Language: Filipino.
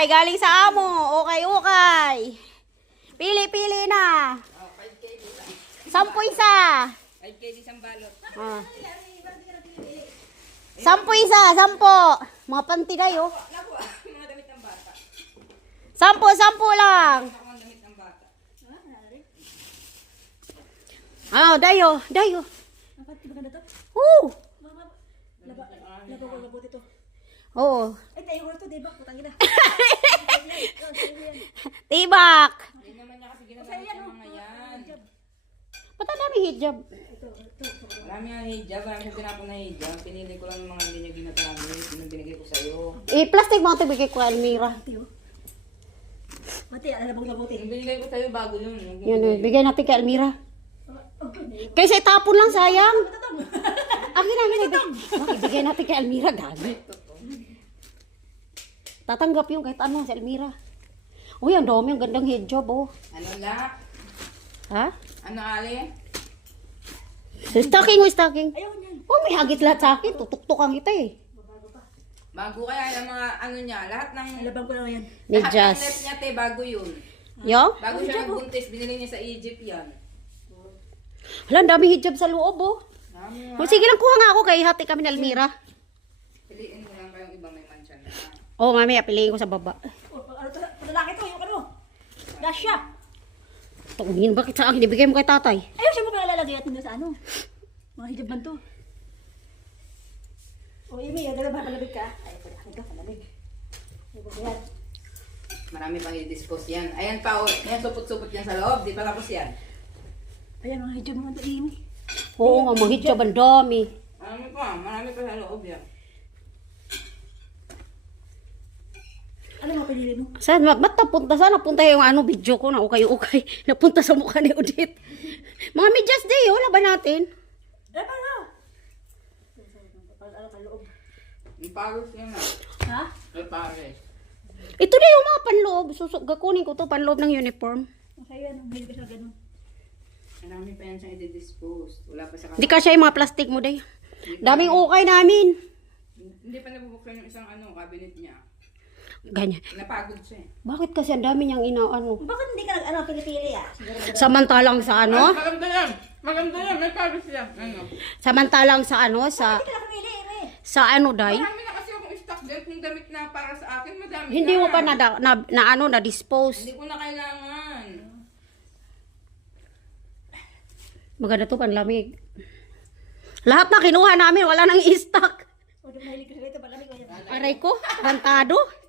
ukay. Galing sa amo. Ukay. Pili na. 10 isa. 5K isang balot. 10 isa. 10. Mga panty kayo. Naku, mga damit ng bata. 10 lang. Ako ang damit ng bata. Dayo. Dapat di ba ganda to? Labo ito. Oo. Ay, tayo ko ito, di ba? Putang ina. Tibak. Hindi naman niya kasi ginagamit yung mga yan. Ba't ang dami hijab? Marami ang hijab. Marami yung pinapon na hijab. Pinili ko lang yung mga hindi niya ginagamit. Yung binigay ko sa'yo. Plastic mo ito bigay ko Almira. Mati, labog-labuti. Yung binigay ko sa'yo bago yun. Yan, bigay natin kay Almira. Kaysa itapon lang, sayang. Akin. Ibigay natin kay Almira, gagi. Tatanggap yung kahit ano si Almira. Uy, ang dami, ang gandang hijab, oh. Ano la? Ha? Ano ali? Stocking. Ayaw niyan. Oh, may hagit lahat sa akin. Tutuktukan kita eh. Bago kaya yung mga ano niya. Lahat ng... Labang ko lang yan. Lahat ng Medyas. net niya te, bago yun. Yo? Bago siya nagbuntis, binili niya sa Egypt yan. Hala, ang dami hijab sa loob, oh. Dami O, sige lang, kuha nga ako kay hati kami ni Almira. Piliin mo lang kayong iba may mancha na. Oh, mamaya, piliin ko sa baba. Lalaki to, yung ano. Dasya. Tungin, bakit sa akin? Ibigay mo kay tatay. Ayaw siya mo pala lalagay at sa ano. Mga hijab man to. O, Imi, yung dalawa palabig ka. Ay, palabig. Yan. Marami pang i-dispose yan. Ayan pa, oh. Ayan, supot-supot yan sa loob. Di pa tapos yan. Ayan, mga hijab mo to, Imi. Oo nga, mga hijab, ang dami. Marami pa sa loob yan. Ano mga pinili mo? Saan? Ba't napunta? Saan napunta yung ano, video ko na ukay-ukay? Napunta sa mukha ni Odette. Mga medyas day, wala ba natin? Eh, paano? Ano ka loob? Yung Paris yan na. Ha? Yung Paris. Ito na yung mga panloob. Gakunin ko to panloob ng uniform. Okay, ano? Hindi ka siya ganun. Marami pa yan siyang i-dispose. Wala pa sa Hindi kasya yung mga plastic mo day. Daming ukay namin. Hindi pa nabubuksan yung isang ano, cabinet niya. Ganyan. Napagod siya eh. Bakit kasi ang dami niyang inaano? Bakit hindi ka nag-ano, pinipili ah? Samantalang sa ano? Maganda yan! Maganda yan! May Paris yan! Ano? Samantalang sa ano? Sa Hindi ka napamili, Imi. ano day? Marami na kasi akong stock din. Kung damit na para sa akin, madami Hindi mo na. pa na ano, na-dispose. Hindi ko na kailangan. Maganda to, panlamig. Lahat na kinuha namin, wala nang i-stock. O, mahilig ka sa ito, palamig ko yan. Aray ko, rantado.